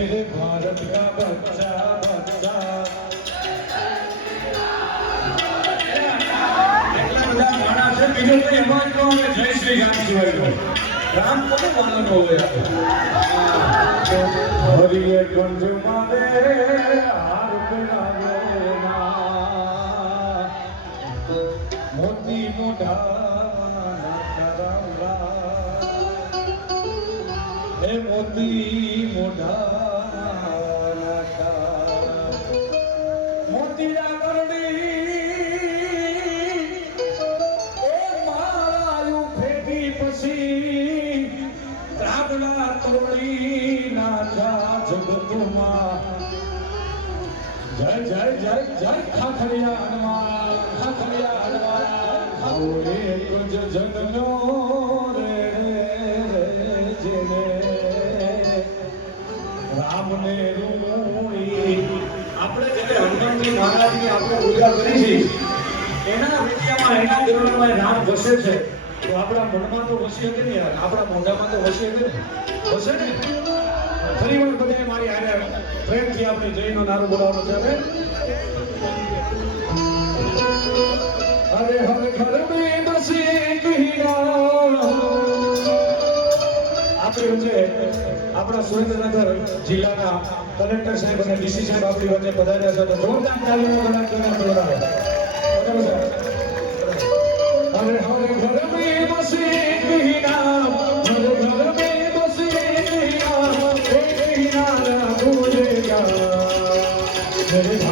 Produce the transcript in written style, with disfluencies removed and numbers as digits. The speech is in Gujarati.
मेरे भारत का बच्चा बच्चा એટલા બધા ગાણા છે બીજું તો એમાં જ કહો કે જય શ્રી રામ સિવાય રામ કોને માનવાનો હોય હરિએ કંજ મારે હાર પહેરાવે ના મોતી મોઢા હે મોતી મોઢા મોતી જય જય જય જય ખાખરિયા હનુમાન એક જ જગનો રે જેને રામને રૂણી આપણે જે હનુમાનજી મહારાજની આપણે પૂજા કરી છે એના વિદ્યામાં એના દિલમાં રામ વસે છે તો આપણા મનમાં તો વસે કે નહીં યાર આપણા મોઢામાં તો વસે કે વસે ને ફરી વાર બધાએ મારી હારે પ્રેમથી આપણે જયનો નારો બોલાવવાનો છે હવે અરે હર ઘર મેં બસે એક હીરા આપણે વચ્ચે આપણા સુરેન્દ્રનગર જિલ્લાના કલેક્ટર સાહેબ અને ડીસી સાહેબ આપણી વચ્ચે પધાર્યા છે તો જોરદાર તાલીમો કલાકારોને બોલાવો બરાબર છે અરે હર ઘર મેં બસે એક હીરા હર ઘર મેં બસે એક હીરા एक हीरा भूलेगा मेरे